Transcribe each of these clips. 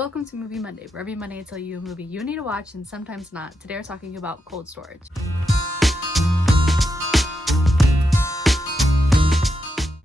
Welcome to Movie Monday, where every Monday I tell you a movie you need to watch and sometimes not. Today we're talking about Cold Storage.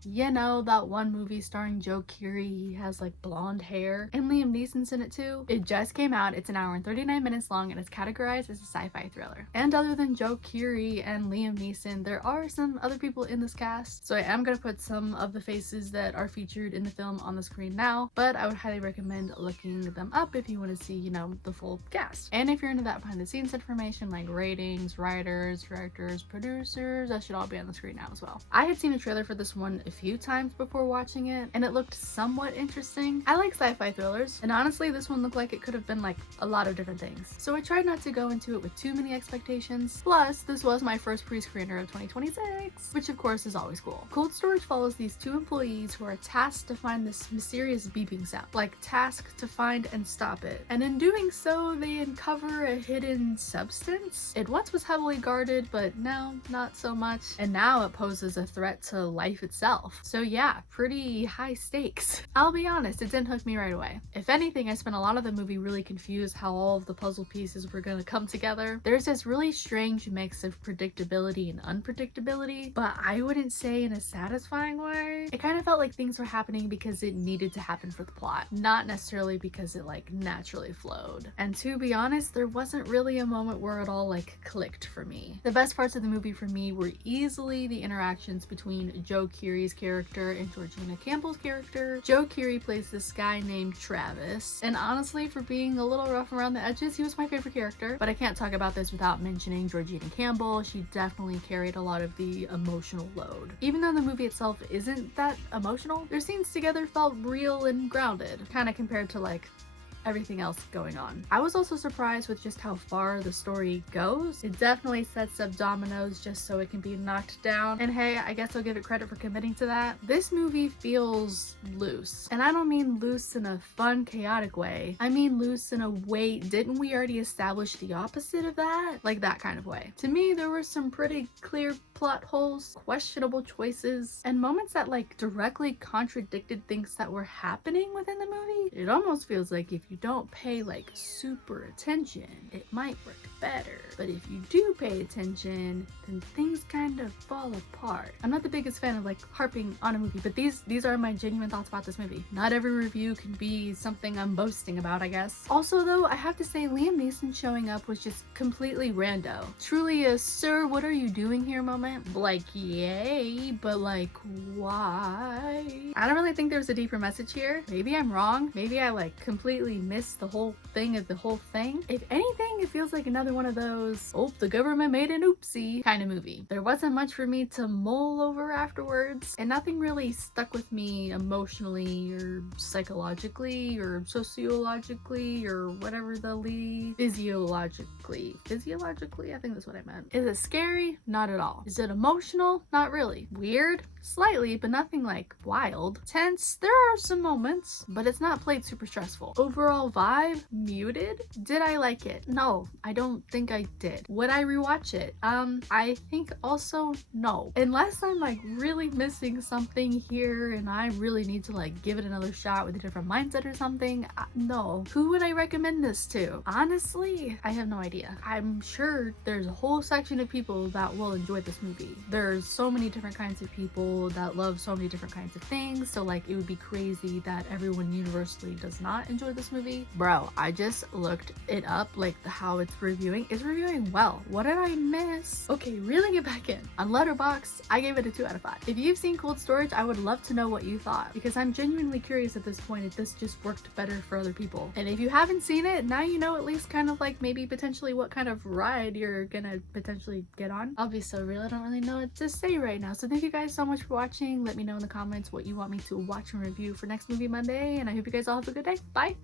You know, that one movie starring Joe Keery, he has like blonde hair, and Liam Neeson's in it too. It just came out, it's an hour and 39 minutes long, and it's categorized as a sci-fi thriller. And other than Joe Keery and Liam Neeson, there are some other people in this cast, so I am gonna put some of the faces that are featured in the film on the screen now, but I would highly recommend looking them up if you want to see, you know, the full cast. And if you're into that behind the scenes information like ratings, writers, directors, producers, that should all be on the screen now as well. I had seen a trailer for this one a few times before watching it, and it looked somewhat interesting. I like sci-fi thrillers, and honestly this one looked like it could have been like a lot of different things, so I tried not to go into it with too many expectations. Plus, this was my first pre-screener of 2026, which of course is always cool. Cold Storage follows these two employees who are tasked to find this mysterious beeping sound, like tasked to find and stop it, and in doing so they uncover a hidden substance. It once was heavily guarded, but now not so much, and now it poses a threat to life itself. So yeah, pretty high stakes. I'll be honest, it didn't hook me right away. If anything, I spent a lot of the movie really confused how all of the puzzle pieces were gonna come together. There's this really strange mix of predictability and unpredictability, but I wouldn't say in a satisfying way. It kind of felt like things were happening because it needed to happen for the plot, not necessarily because it like naturally flowed. And to be honest, there wasn't really a moment where it all like clicked for me. The best parts of the movie for me were easily the interactions between Joe Keery's character and Georgina Campbell's character. Joe Keery plays this guy named Travis, and honestly, for being a little rough around the edges, he was my favorite character. But I can't talk about this without mentioning Georgina Campbell. She definitely carried a lot of the emotional load. Even though the movie itself isn't that emotional, their scenes together felt real and grounded, kind of compared to like everything else going on. I was also surprised with just how far the story goes. It definitely sets up dominoes just so it can be knocked down, and hey, I guess I'll give it credit for committing to that. This movie feels loose, and I don't mean loose in a fun, chaotic way. I mean loose in a way, didn't we already establish the opposite of that? Like that kind of way. To me, there were some pretty clear plot holes, questionable choices, and moments that like directly contradicted things that were happening within the movie. It almost feels like if you don't pay like super attention, it might work better, but if you do pay attention, then things kind of fall apart. I'm not the biggest fan of like harping on a movie, but these are my genuine thoughts about this movie. Not every review can be something I'm boasting about, I guess. Also though, I have to say Liam Neeson showing up was just completely rando. Truly a "sir, what are you doing here" moment. Like, yay, but like, why? I don't really think there's a deeper message here. Maybe I'm wrong. Maybe I like completely missed the whole thing of the whole thing. If anything, it feels like another one of those, oh, the government made an oopsie kind of movie. There wasn't much for me to mull over afterwards, and nothing really stuck with me emotionally or psychologically or sociologically or whatever the physiologically, I think that's what I meant. Is it scary? Not at all. Is it emotional? Not really. Weird? Slightly, but nothing like wild. Tense? There are some moments, but it's not played super stressful. Overall vibe? Muted? Did I like it? No, I don't think I did. Would I rewatch it? I think also no. Unless I'm like really missing something here and I really need to like give it another shot with a different mindset or something, no. Who would I recommend this to? Honestly, I have no idea. I'm sure there's a whole section of people that will enjoy this movie. There's so many different kinds of people that love so many different kinds of things, so like it would be crazy that everyone universally does not enjoy this movie. Bro, I just looked it up, like how it's reviewing. It's reviewing well. What did I miss? Okay, reeling it back in. On Letterboxd, I gave it a 2 out of 5. If you've seen Cold Storage, I would love to know what you thought, because I'm genuinely curious at this point if this just worked better for other people. And if you haven't seen it, now you know at least kind of like maybe potentially what kind of ride you're gonna potentially get on. I'll be so real, I don't really know what to say right now. So thank you guys so much for watching. Let me know in the comments what you want me to watch and review for next Movie Monday, and I hope you guys all have a good day. Bye!